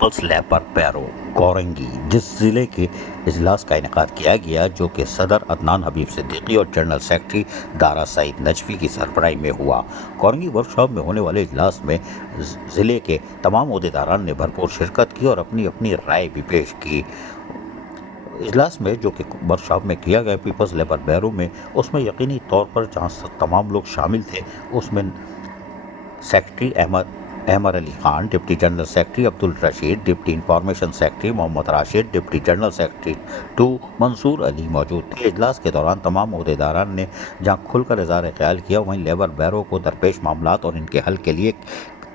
Peoples labour bureau Korangi جس ضلع کے اجلاس کا انعقاد کیا گیا، جو کہ صدر عدنان حبیب صدیقی اور جنرل سیکرٹری دارا سعید نجفی کی سربراہی میں ہوا۔ کورنگی ورکشاپ میں ہونے والے اجلاس میں ضلع کے تمام عہدیداران نے بھرپور شرکت کی اور اپنی اپنی رائے بھی پیش کی۔ اجلاس میں جو کہ ورکشاپ میں کیا گیا پیپلز لیبر بیورو میں، اس میں یقینی طور پر جہاں تمام لوگ شامل تھے، اس میں secretary Ahmed Ali Khan, deputy general secretary Abdul Rashid, deputy information secretary Muhammad Rashid, deputy general secretary 2 Mansoor Ali موجود تھے۔ اجلاس کے دوران تمام عہدیداران نے جہاں کھل کر اظہار خیال کیا، وہیں لیبر بیورو کو درپیش معاملات اور ان کے حل کے لیے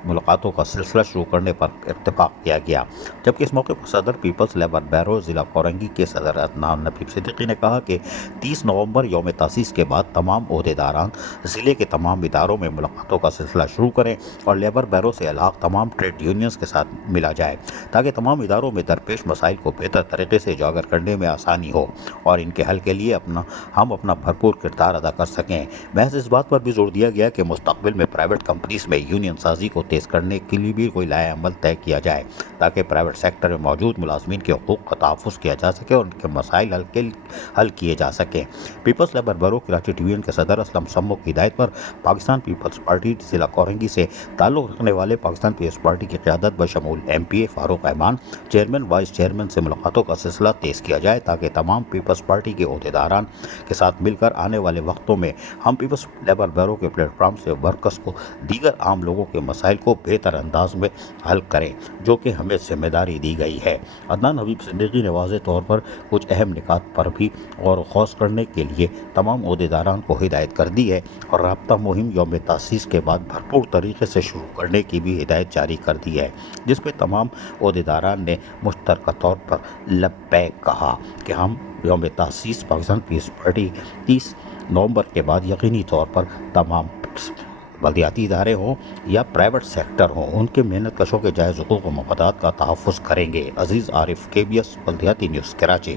ملاقاتوں کا سلسلہ شروع کرنے پر اتفاق کیا گیا، جبکہ اس موقع پر صدر پیپلز لیبر بیورو ضلع کورنگی کے صدر عدنان حبیب صدیقی نے کہا کہ 30 نومبر یوم تاسیس کے بعد تمام عہدیداران ضلع کے تمام اداروں میں ملاقاتوں کا سلسلہ شروع کریں اور لیبر بیورو سے الحاق تمام ٹریڈ یونینز کے ساتھ ملا جائے، تاکہ تمام اداروں میں درپیش مسائل کو بہتر طریقے سے اجاگر کرنے میں آسانی ہو اور ان کے حل کے لیے ہم اپنا بھرپور کردار ادا کر سکیں۔ محض اس بات پر بھی زور دیا گیا کہ مستقبل میں پرائیویٹ کمپنیز میں یونین سازی کو تیز کرنے کے لیے بھی کوئی لائحہ عمل طے کیا جائے، تاکہ پرائیویٹ سیکٹر میں موجود ملازمین کے حقوق کا تحفظ کیا جا سکے اور ان کے مسائل حل کیے جا سکیں۔ People's labour bureau Karachi division کے صدر اسلم سمو کی ہدایت پر پاکستان پیپلز پارٹی ضلع کورنگی سے تعلق رکھنے والے پاکستان پیپلز پارٹی کی قیادت بشمول MP فاروق ایمان، چیئرمین وائس چیئرمین سے ملاقاتوں کا سلسلہ تیز کیا جائے، تاکہ تمام پیپلز پارٹی کے عہدیداران کے ساتھ مل کر آنے والے وقتوں میں ہم پیپلز لیبر بیورو کے پلیٹ فارم سے ورکرز کو دیگر عام لوگوں کے مسائل کو بہتر انداز میں حل کریں، جو کہ ہمیں ذمہ داری دی گئی ہے۔ عدنان حبیب صدیقی نے واضح طور پر کچھ اہم نکات پر بھی غور و خوض کرنے کے لیے تمام عہدیداران کو ہدایت کر دی ہے اور رابطہ مہم یوم تاسیس کے بعد بھرپور طریقے سے شروع کرنے کی بھی ہدایت جاری کر دی ہے، جس میں تمام عہدیداران نے مشترکہ طور پر لبیک کہا کہ ہم یوم تاسیس پاکستان پیپلز پارٹی 30 نومبر کے بعد یقینی طور پر تمام بلدیاتی ادارے ہوں یا پرائیویٹ سیکٹر ہوں، ان کے محنت کشوں کے جائز حقوق و مفادات کا تحفظ کریں گے۔ عزیز عارف، KBS بلدیاتی نیوز، کراچی۔